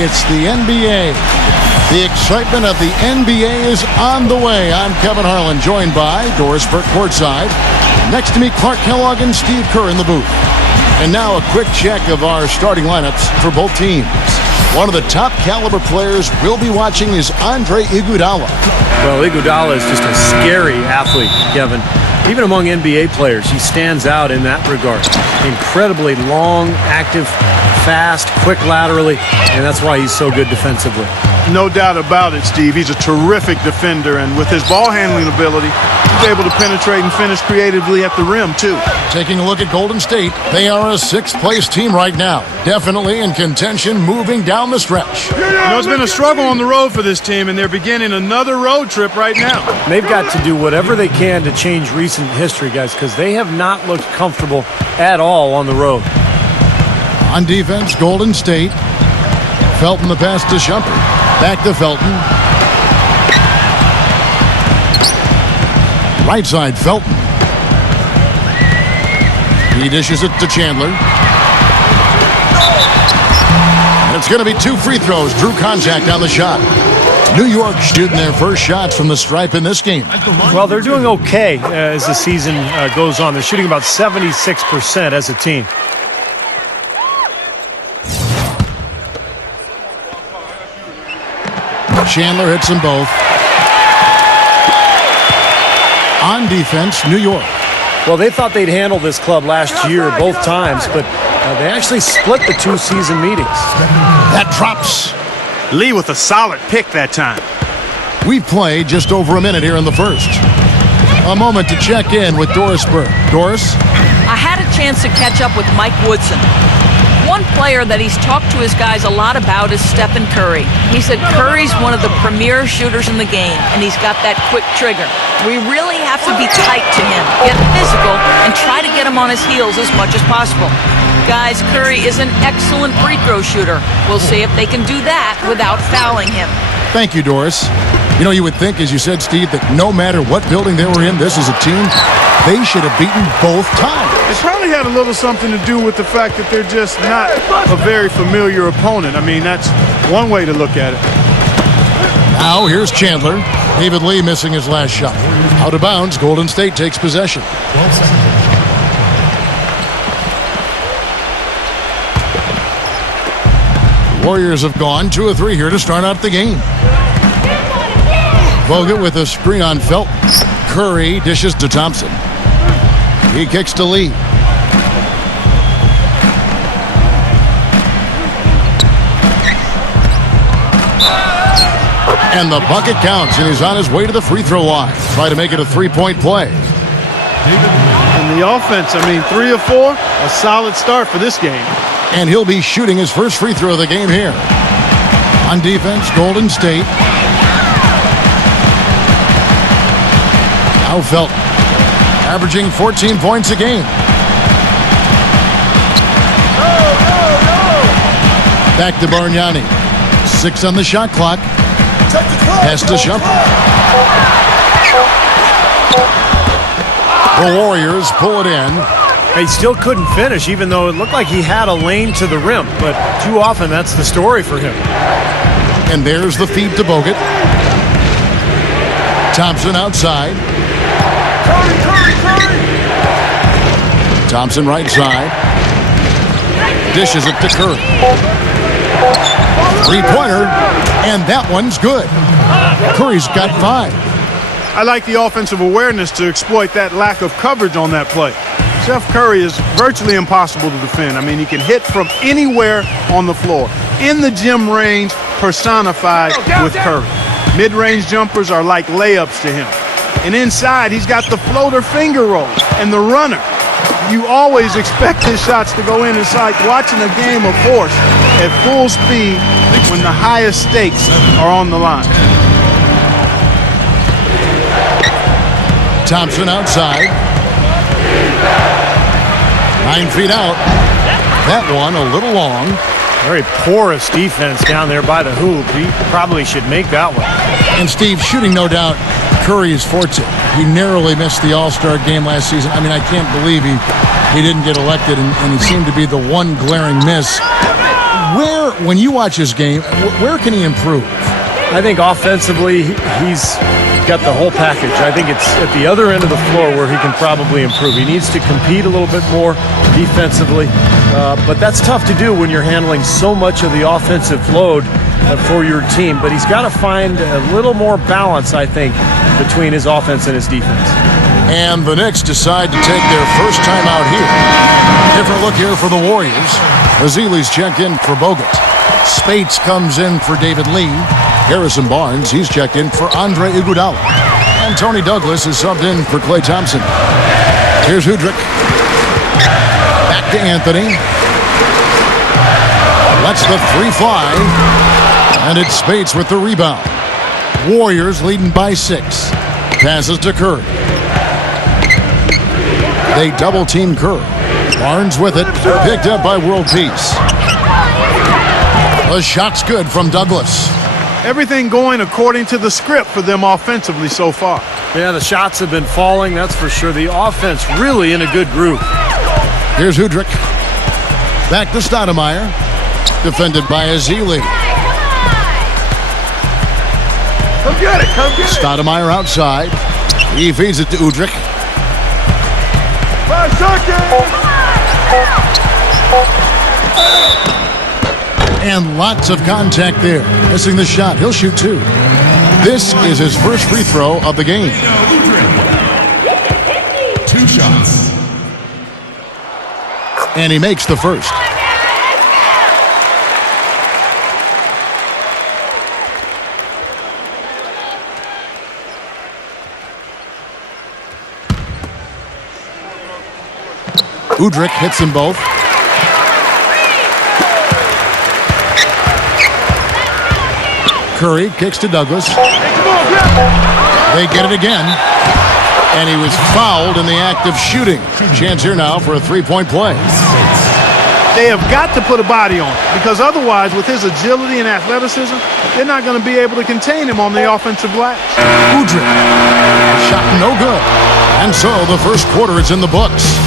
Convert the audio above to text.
It's the NBA. The excitement of the NBA is on the way. I'm Kevin Harlan, joined by Doris Burke courtside. Next to me, Clark Kellogg and Steve Kerr in the booth. And now a quick check of our starting lineups for both teams. One of the top caliber players we'll be watching is Andre Iguodala. Well, Iguodala is just a scary athlete, Kevin. Even among NBA players, he stands out in that regard. Incredibly long, active, fast, quick laterally, and that's why he's so good defensively. No doubt about it, Steve. He's a terrific defender, and with his ball handling ability, he's able to penetrate and finish creatively at the rim, too. Taking a look at Golden State, they are a sixth-place team right now. Definitely in contention moving down the stretch. You know, it's been a struggle on the road for this team, and they're beginning another road trip right now. They've got to do whatever they can to change recent history, guys, because they have not looked comfortable at all on the road. On defense, Golden State. Felton the pass to Shumpert. Back to Felton. Right side, Felton. He dishes it to Chandler. And it's going to be 2 free throws. Drew contact on the shot. New York shooting their first shots from the stripe in this game. Well, they're doing okay as the season goes on. They're shooting about 76% as a team. Chandler hits them both. On defense, New York. Well, they thought they'd handle this club last year both times, but they actually split the 2 season meetings. That drops. Lee with a solid pick that time. We've played just over a minute here in the first. A moment to check in with Doris Burke. Doris? I had a chance to catch up with Mike Woodson. One player that he's talked to his guys a lot about is Steph Curry. He said Curry's one of the premier shooters in the game, and he's got that quick trigger. We really have to be tight to him, get physical, and try to get him on his heels as much as possible. Guys, Curry is an excellent free throw shooter. We'll see if they can do that without fouling him. Thank you, Doris. You know, you would think, as you said, Steve, that no matter what building they were in, this is a team they should have beaten both times. It probably had a little something to do with the fact that they're just not a very familiar opponent. I mean, that's one way to look at it. Now, here's Chandler. David Lee missing his last shot. Out of bounds, Golden State takes possession. Warriors have gone 2 of 3 here to start out the game. Bogut with a screen on Felton. Curry dishes to Thompson. He kicks to Lee. And the bucket counts, and he's on his way to the free throw line. Try to make it a 3-point play. And the offense, I mean, 3 of 4, a solid start for this game. And he'll be shooting his first free throw of the game here. On defense, Golden State. Now Felton, averaging 14 points a game. Back to Bargnani. 6 on the shot clock. Pass to Shumpert. The Warriors pull it in. He still couldn't finish, even though it looked like he had a lane to the rim. But too often, that's the story for him. And there's the feed to Bogut. Thompson outside. Thompson right side. Dishes it to Curry. 3-pointer, and that one's good. Curry's got 5. I like the offensive awareness to exploit that lack of coverage on that play. Steph Curry is virtually impossible to defend. I mean, he can hit from anywhere on the floor. In the gym range, personified with Curry. Mid-range jumpers are like layups to him. And inside, he's got the floater finger roll and the runner. You always expect his shots to go in. It's like watching a game of horse at full speed when the highest stakes are on the line. Thompson outside. 9 feet out. That one a little long. Very porous defense down there by the hoop. He probably should make that one. And Steve, shooting no doubt Curry's forte. He narrowly missed the All-Star game last season. I mean, I can't believe he didn't get elected, and he seemed to be the one glaring miss. When you watch his game, where can he improve? I think offensively, he's got the whole package. I think it's at the other end of the floor where he can probably improve. He needs to compete a little bit more defensively, but that's tough to do when you're handling so much of the offensive load for your team. But he's got to find a little more balance, I think, between his offense and his defense. And the Knicks decide to take their first time out here. Different look here for the Warriors. Ezeli's checked in for Bogut. Spates comes in for David Lee. Harrison Barnes, he's checked in for Andre Iguodala. And Tony Douglas is subbed in for Klay Thompson. Here's Udrih. Back to Anthony. Lets the three fly. And it's Spates with the rebound. Warriors leading by 6. Passes to Curry. They double-team Curry. Barnes with it. Picked up by World Peace. The shot's good from Douglas. Everything going according to the script for them offensively so far. Yeah, the shots have been falling, that's for sure. The offense really in a good groove. Here's Udrih. Back to Stoudemire. Defended by Ezeli. Come get it, come get it. Stoudemire outside. He feeds it to Udrih. 5 seconds. And lots of contact there. Missing the shot. He'll shoot 2. This is his first free throw of the game. 2 shots. And he makes the first. Udrih hits them both. Curry kicks to Douglas. They get it again. And he was fouled in the act of shooting. Chance here now for a three-point play. They have got to put a body on it, because otherwise, with his agility and athleticism, they're not going to be able to contain him on the offensive glass. Udrih. Shot no good. And so the first quarter is in the books.